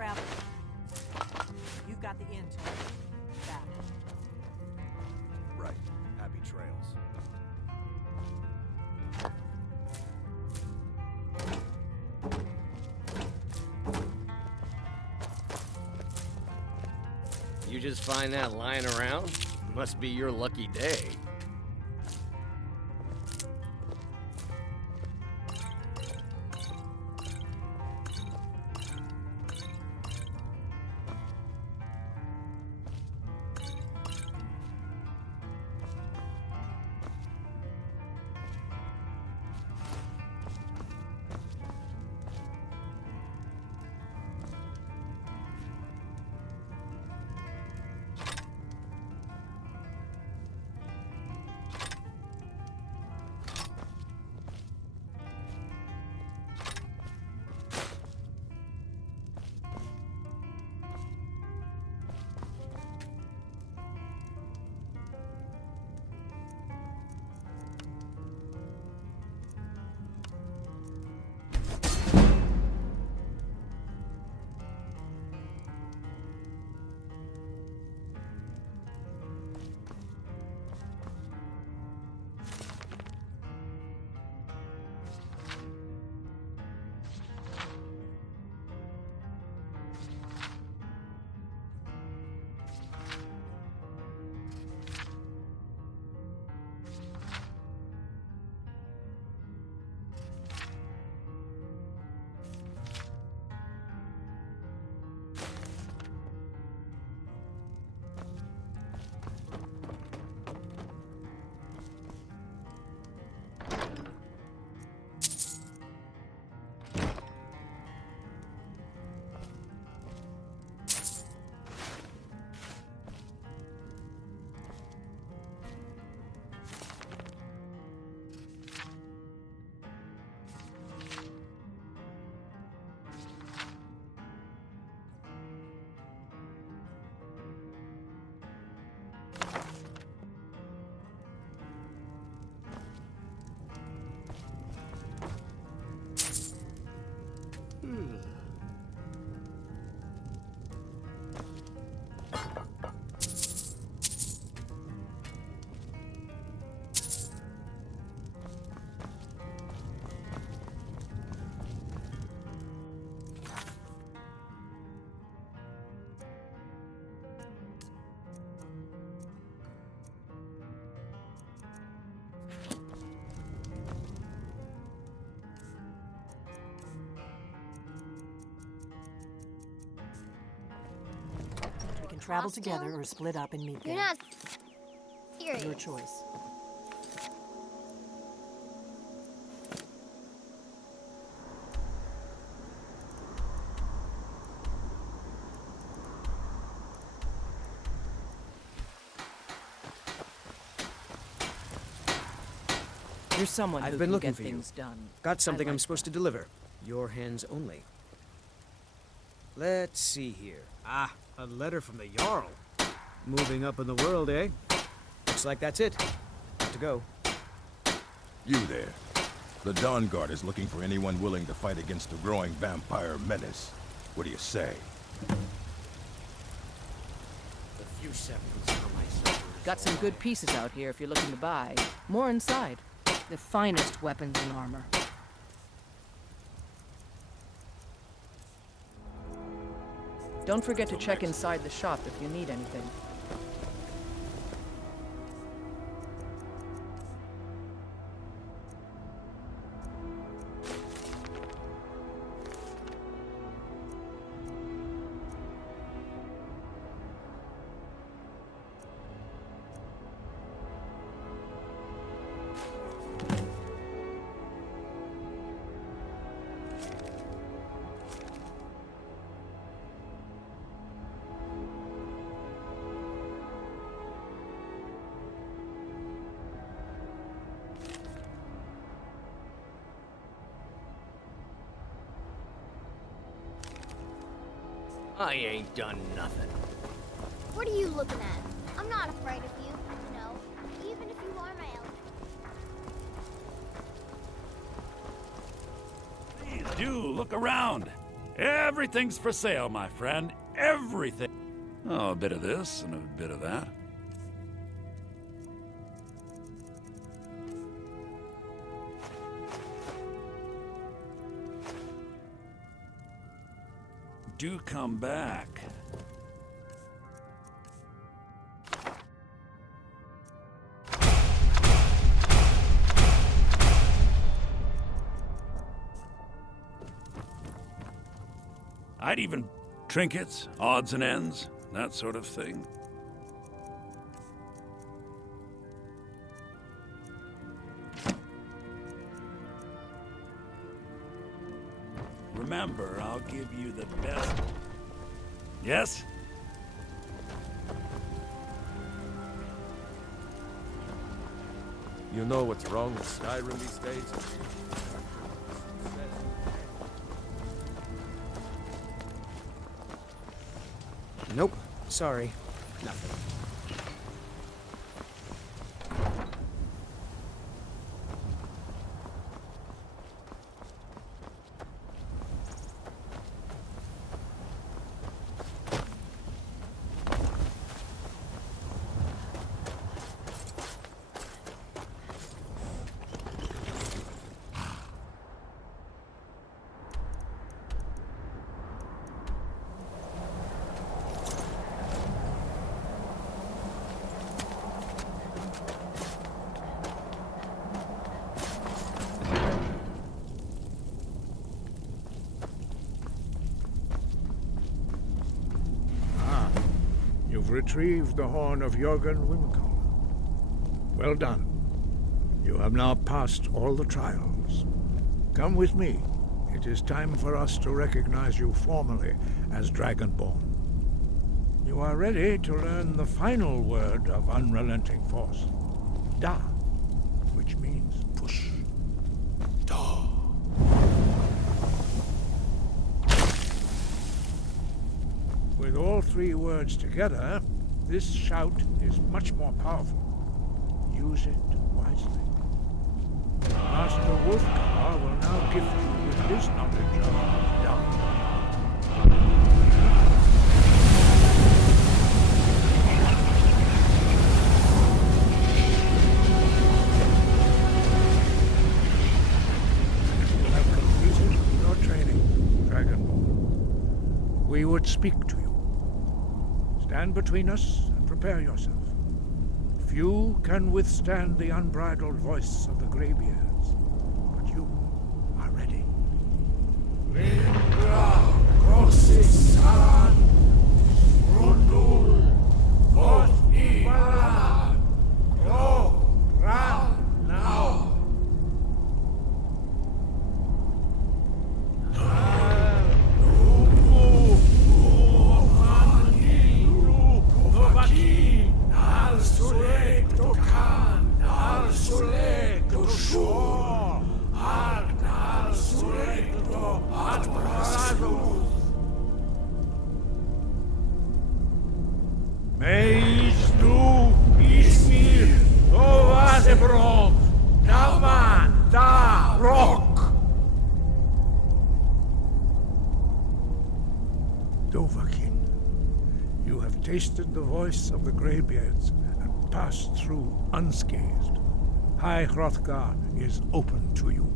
travel. You've got the intel. Back. Right. Happy trails. You just find that lying around? Must be your lucky day. Travel together or split up and meet You're there. not serious. Your choice. You're someone I've who been can looking get for you. things done. Got something I I'm like supposed to deliver. Your hands only. Let's see here. Ah, a letter from the Jarl. Moving up in the world, eh? Looks like that's it. Got to go. You there. The Dawn Guard is looking for anyone willing to fight against the growing vampire menace. What do you say? A few seconds for myself. Got some good pieces out here if you're looking to buy. More inside. The finest weapons and armor. Don't forget to check inside the shop if you need anything. I ain't done nothing. What are you looking at? I'm not afraid of you, no. Even if you are my element. Please do look around. Everything's for sale, my friend. Everything. Oh, a bit of this and a bit of that. Do come back. I'd even trinkets, odds and ends, that sort of thing. Remember, I'll give you the best. Yes? You know what's wrong with Skyrim these days? Nope. Sorry. Nothing. You've retrieved the horn of Jörgen Wimkel. Well done. You have now passed all the trials. Come with me. It is time for us to recognize you formally as Dragonborn. You are ready to learn the final word of unrelenting force. Da, which means push. Da. With all three words together, this shout is much more powerful. Use it wisely. Master Wolfgar will now gift you with his knowledge of Da. You have completed your training, Dragonborn. We would speak to you. Stand between us and prepare yourself. Few can withstand the unbridled voice of the Greybeards, but you are ready. Dovahkiin, you have tasted the voice of the Greybeards and passed through unscathed. High Hrothgar is open to you.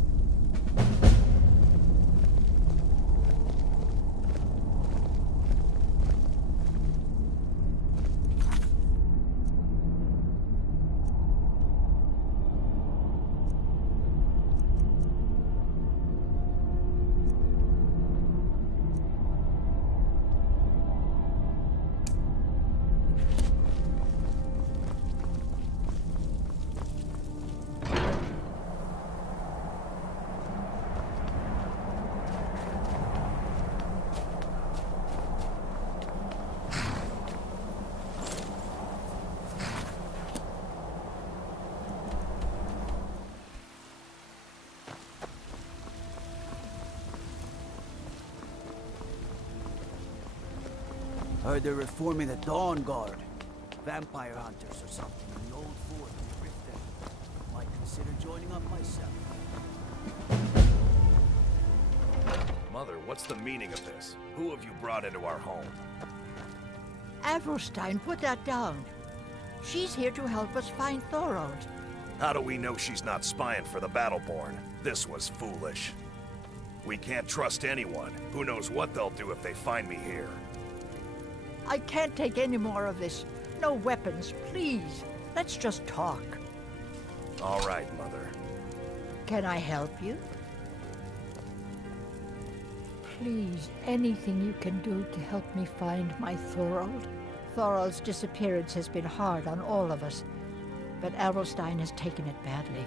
Heard they're reforming the Dawn Guard. Vampire hunters or something in the old fort in the Rift End. Might consider joining up myself. Mother, what's the meaning of this? Who have you brought into our home? Avrelstein, put that down. She's here to help us find Thorold. How do we know she's not spying for the Battleborn? This was foolish. We can't trust anyone. Who knows what they'll do if they find me here? I can't take any more of this. No weapons, please. Let's just talk. All right, Mother. Can I help you? Please, anything you can do to help me find my Thorold? Thorold's disappearance has been hard on all of us, but Avrelstein has taken it badly.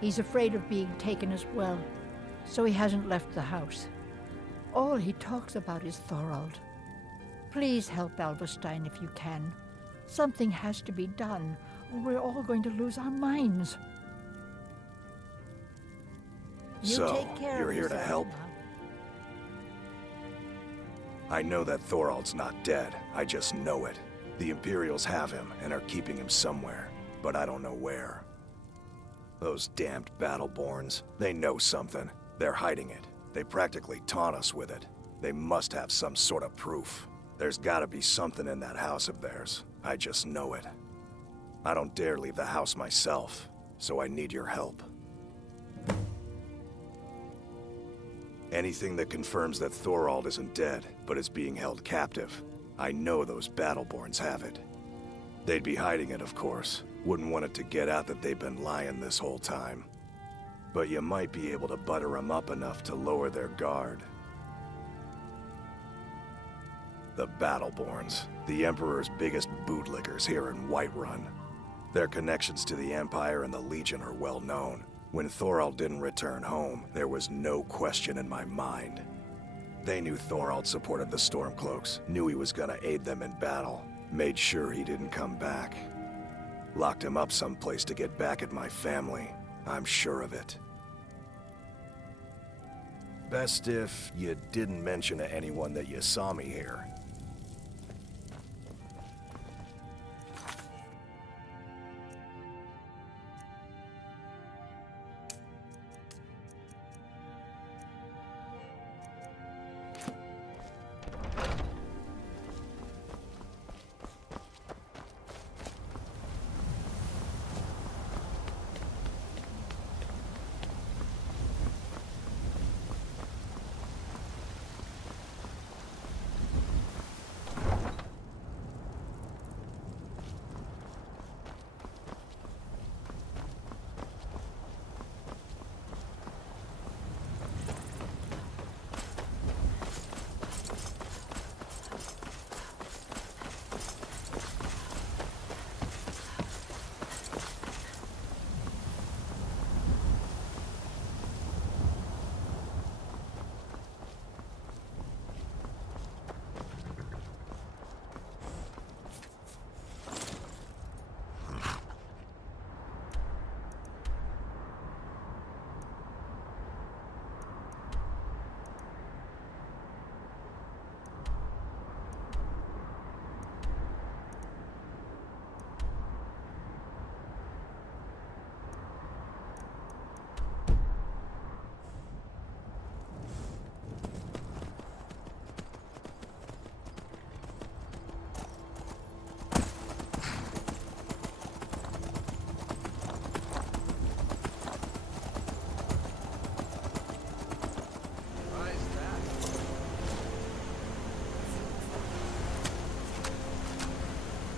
He's afraid of being taken as well, so he hasn't left the house. All he talks about is Thorold. Please help Avrelstein if you can. Something has to be done, or we're all going to lose our minds. You So, take care you're of here to yourself help? now. I know that Thorold's not dead. I just know it. The Imperials have him and are keeping him somewhere, but I don't know where. Those damned Battleborns, they know something. They're hiding it. They practically taunt us with it. They must have some sort of proof. There's gotta be something in that house of theirs. I just know it. I don't dare leave the house myself, so I need your help. Anything that confirms that Thorold isn't dead, but is being held captive. I know those Battleborns have it. They'd be hiding it, of course. Wouldn't want it to get out that they've been lying this whole time. But you might be able to butter them up enough to lower their guard. The Battleborns, the Emperor's biggest bootlickers here in Whiterun. Their connections to the Empire and the Legion are well known. When Thorold didn't return home, there was no question in my mind. They knew Thorold supported the Stormcloaks, knew he was gonna aid them in battle, made sure he didn't come back. Locked him up someplace to get back at my family. I'm sure of it. Best if you didn't mention to anyone that you saw me here.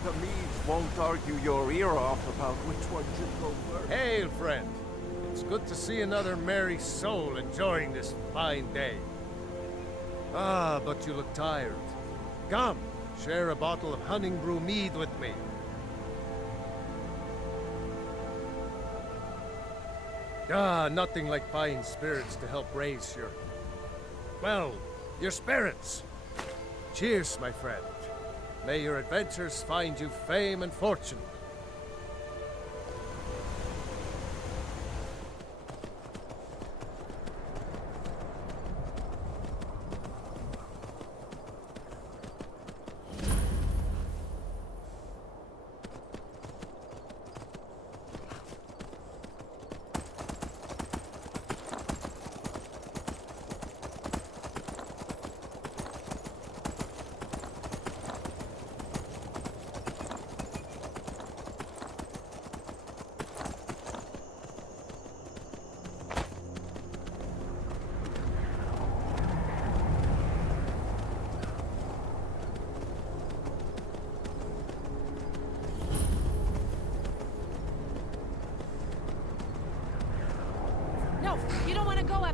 The Medes won't argue your ear off about which one should go first. Hail, friend. It's good to see another merry soul enjoying this fine day. Ah, but you look tired. Come, share a bottle of Hunting Brew mead with me. Ah, nothing like fine spirits to help raise your... well, your spirits. Cheers, my friend. May your adventures find you fame and fortune.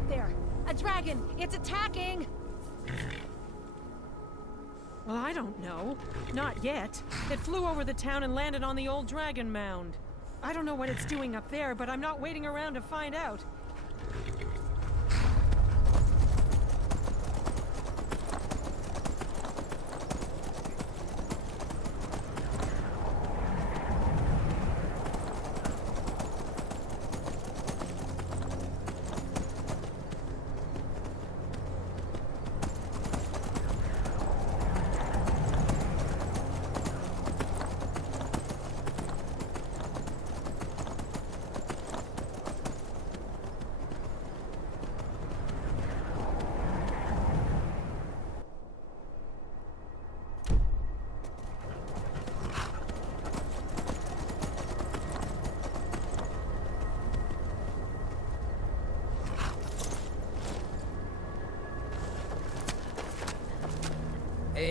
there? A dragon! It's attacking! Well, I don't know. Not yet. It flew over the town and landed on the old dragon mound. I don't know what it's doing up there, but I'm not waiting around to find out.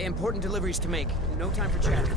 Important deliveries to make. No time for chat.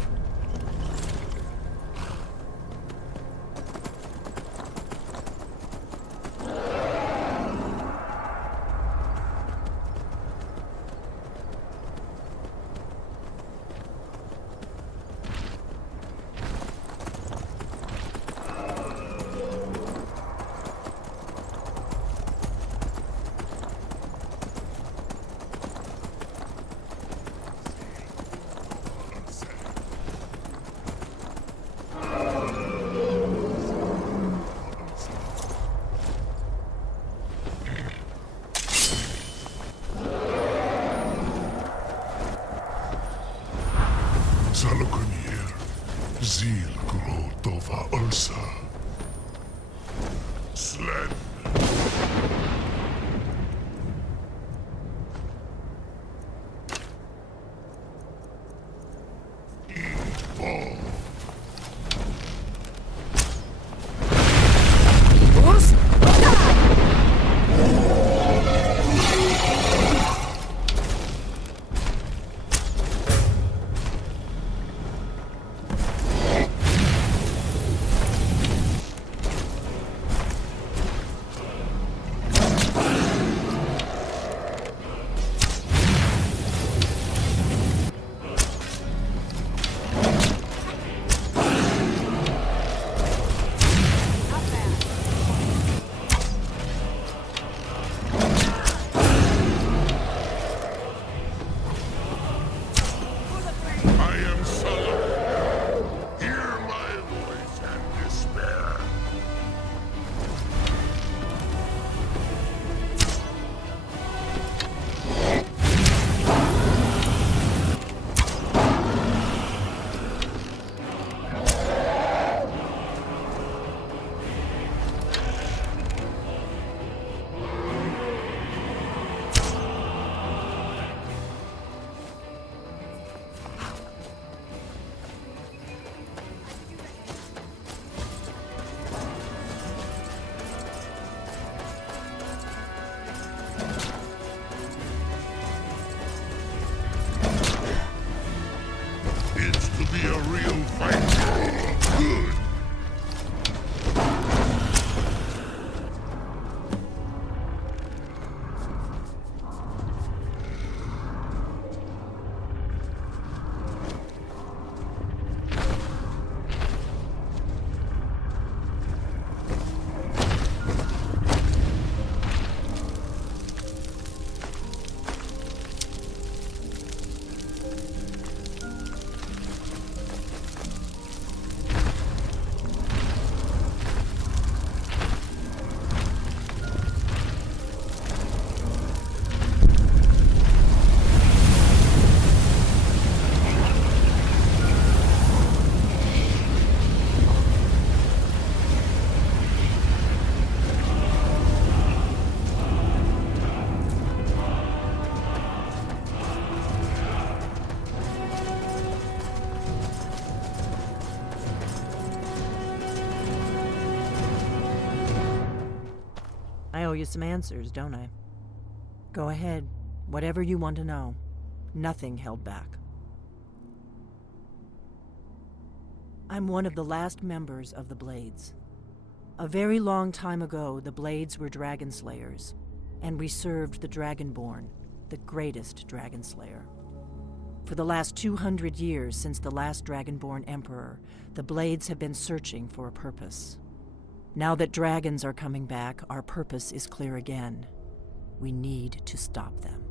I owe you some answers, don't I? Go ahead. Whatever you want to know. Nothing held back. I'm one of the last members of the Blades. A very long time ago, the Blades were dragon slayers. And we served the Dragonborn, the greatest dragon slayer. For the last 200 years since the last Dragonborn Emperor, the Blades have been searching for a purpose. Now that dragons are coming back, our purpose is clear again. We need to stop them.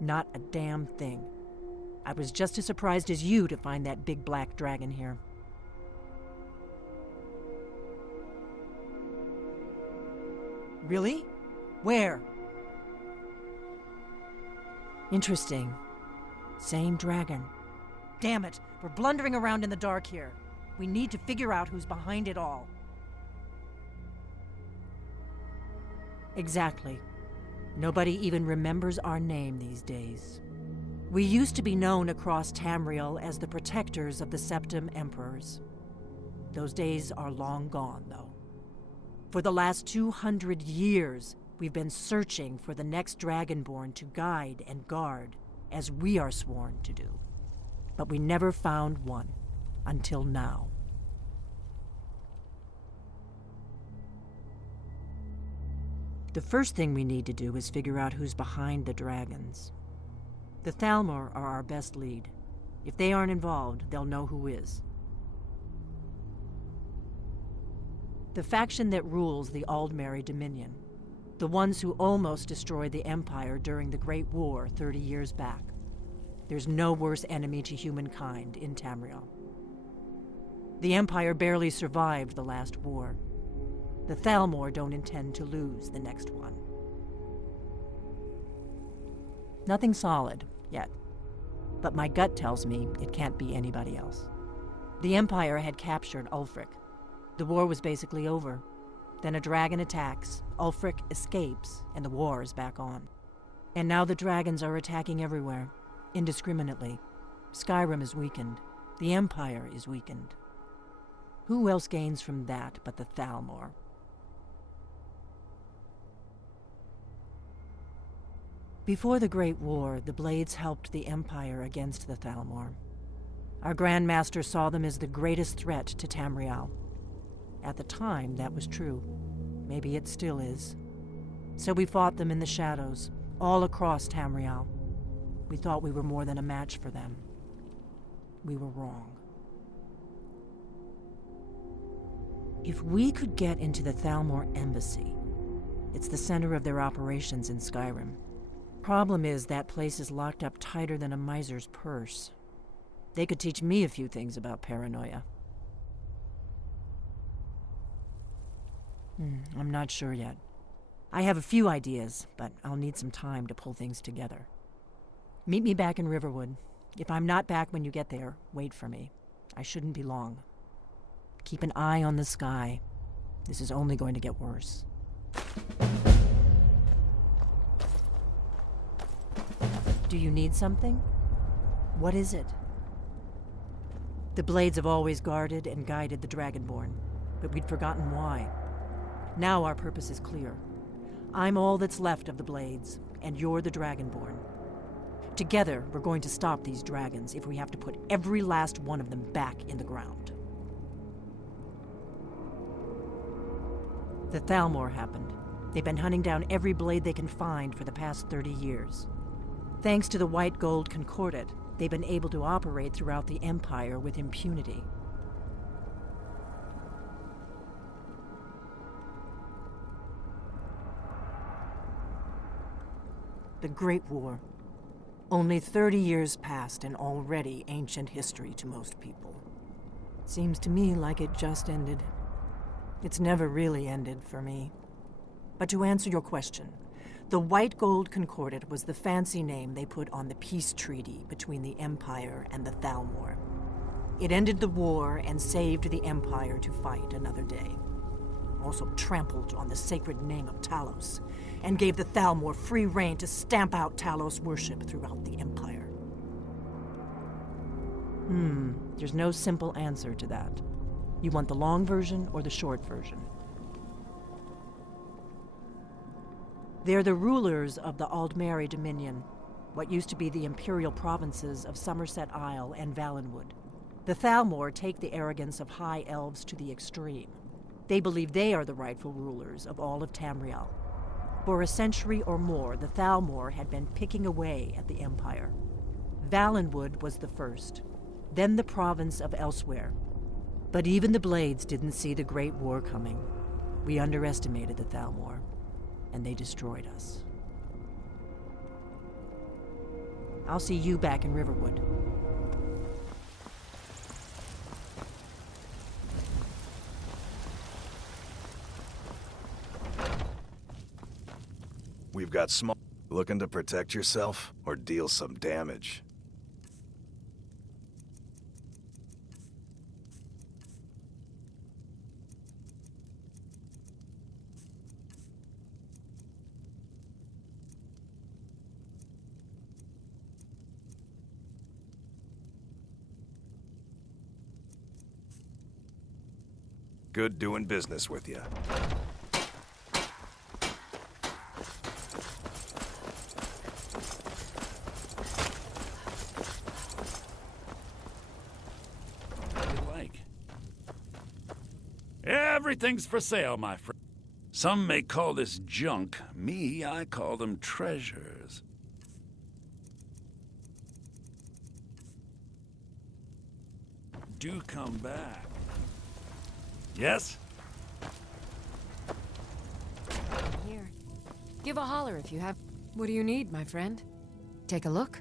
Not a damn thing. I was just as surprised as you to find that big black dragon here. Really? Where? Interesting. Same dragon. Damn it, we're blundering around in the dark here. We need to figure out who's behind it all. Exactly. Nobody even remembers our name these days. We used to be known across Tamriel as the protectors of the Septim Emperors. Those days are long gone, though. For the last 200 years, we've been searching for the next Dragonborn to guide and guard, as we are sworn to do. But we never found one, until now. The first thing we need to do is figure out who's behind the dragons. The Thalmor are our best lead. If they aren't involved, they'll know who is. The faction that rules the Aldmeri Dominion. The ones who almost destroyed the Empire during the Great War 30 years back. There's no worse enemy to humankind in Tamriel. The Empire barely survived the last war. The Thalmor don't intend to lose the next one. Nothing solid, yet. But my gut tells me it can't be anybody else. The Empire had captured Ulfric. The war was basically over. Then a dragon attacks, Ulfric escapes, and the war is back on. And now the dragons are attacking everywhere, indiscriminately. Skyrim is weakened. The Empire is weakened. Who else gains from that but the Thalmor? Before the Great War, the Blades helped the Empire against the Thalmor. Our Grand Master saw them as the greatest threat to Tamriel. At the time, that was true. Maybe it still is. So we fought them in the shadows, all across Tamriel. We thought we were more than a match for them. We were wrong. If we could get into the Thalmor embassy, it's the center of their operations in Skyrim. Problem is, that place is locked up tighter than a miser's purse. They could teach me a few things about paranoia. I'm not sure yet. I have a few ideas, but I'll need some time to pull things together. Meet me back in Riverwood. If I'm not back when you get there, wait for me. I shouldn't be long. Keep an eye on the sky. This is only going to get worse. Do you need something? What is it? The Blades have always guarded and guided the Dragonborn, but we'd forgotten why. Now our purpose is clear. I'm all that's left of the Blades, and you're the Dragonborn. Together, we're going to stop these dragons if we have to put every last one of them back in the ground. The Thalmor happened. They've been hunting down every blade they can find for the past 30 years. Thanks to the White Gold Concordat, they've been able to operate throughout the Empire with impunity. The Great War. Only 30 years passed and already ancient history to most people. Seems to me like it just ended. It's never really ended for me. But to answer your question, the White Gold Concordat was the fancy name they put on the peace treaty between the Empire and the Thalmor. It ended the war and saved the Empire to fight another day. Also trampled on the sacred name of Talos, and gave the Thalmor free rein to stamp out Talos worship throughout the Empire. There's no simple answer to that. You want the long version or the short version? They're the rulers of the Aldmeri Dominion, what used to be the imperial provinces of Somerset Isle and Valenwood. The Thalmor take the arrogance of high elves to the extreme. They believe they are the rightful rulers of all of Tamriel. For a century or more, the Thalmor had been picking away at the Empire. Valenwood was the first, then the province of Elsewhere. But even the Blades didn't see the Great War coming. We underestimated the Thalmor, and they destroyed us. I'll see you back in Riverwood. We've got small... Looking to protect yourself or deal some damage? Good doing business with you. Everything's for sale, my friend. Some may call this junk. Me, I call them treasures. Do come back. Yes? Here. Give a holler if you have... What do you need, my friend? Take a look.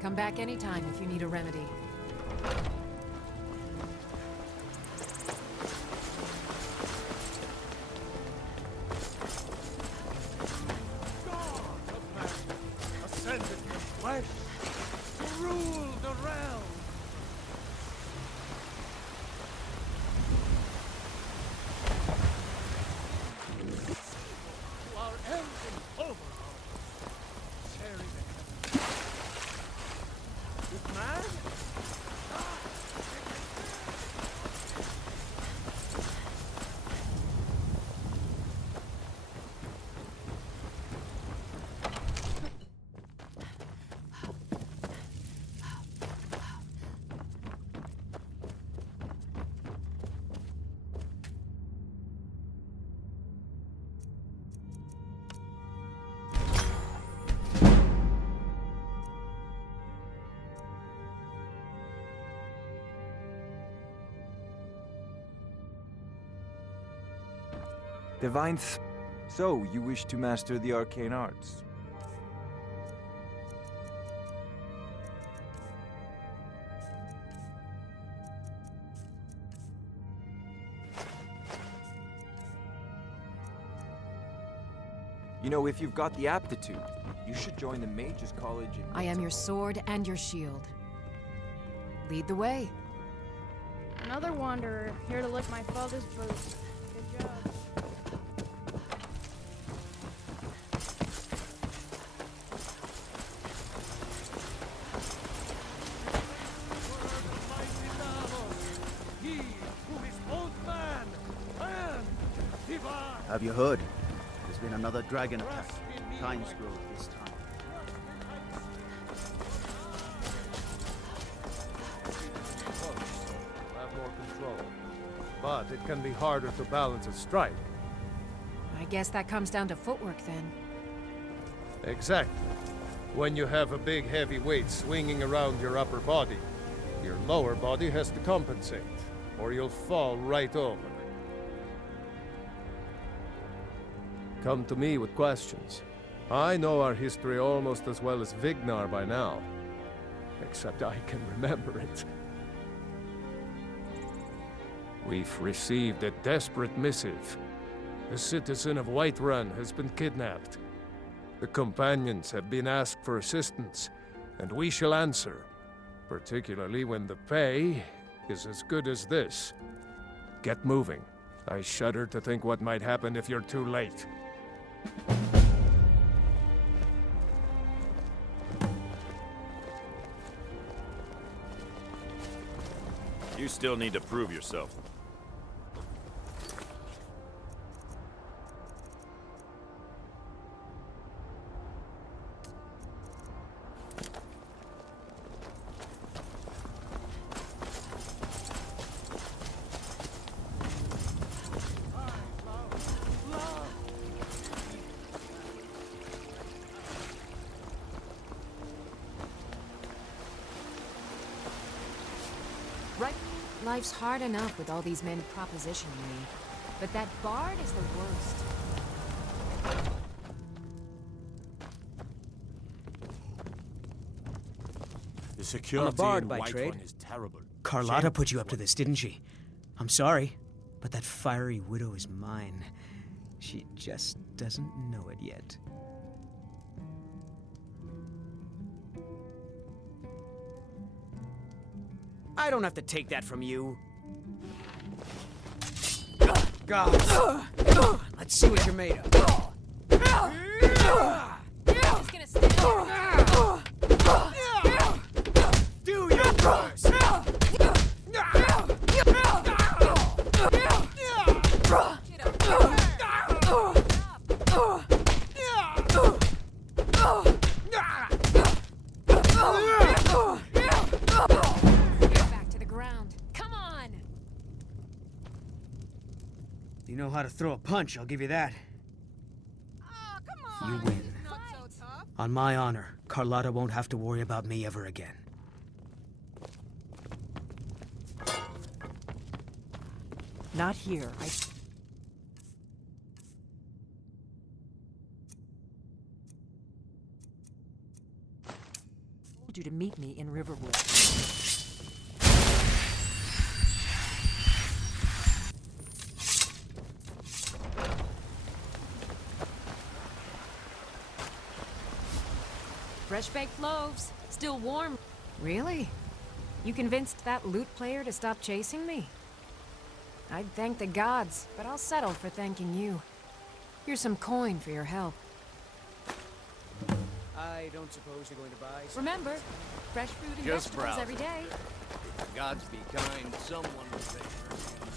Come back anytime if you need a remedy. Ascended in flesh to rule the realm. To our elven overlord, SHAREfactory. This man? Divine So, you wish to master the arcane arts? You know, if you've got the aptitude, you should join the Mages College in... I am your sword and your shield. Lead the way. Another wanderer, here to lick my father's boots. Good job. Have you heard? There's been another dragon attack. Times Grove this time. Have more control. But it can be harder to balance a strike. I guess that comes down to footwork then. Exactly. When you have a big heavy weight swinging around your upper body, your lower body has to compensate, or you'll fall right over. Come to me with questions. I know our history almost as well as Vignar by now. Except I can remember it. We've received a desperate missive. A citizen of Whiterun has been kidnapped. The companions have been asked for assistance, and we shall answer. Particularly when the pay is as good as this. Get moving. I shudder to think what might happen if you're too late. You still need to prove yourself. Right. Life's hard enough with all these men propositioning me. But that bard is the worst. The security I'm a bard in by Whiterun trade. is terrible. Carlotta put you up to this, didn't she? I'm sorry, but that fiery widow is mine. She just doesn't know it yet. I don't have to take that from you. God. Let's see what you're made of. Just gonna stand Do your worst. back to the ground. Come on! You know how to throw a punch, I'll give you that. You win. On my honor, Carlotta won't have to worry about me ever again. Not here. I told you to meet me in Riverwood. Fresh-baked loaves. Still warm. Really? You convinced that lute player to stop chasing me? I'd thank the gods, but I'll settle for thanking you. Here's some coin for your help. I don't suppose you're going to buy some. Remember, fresh fruit and Just vegetables browsing. every day. Gods be kind, someone will pay for it.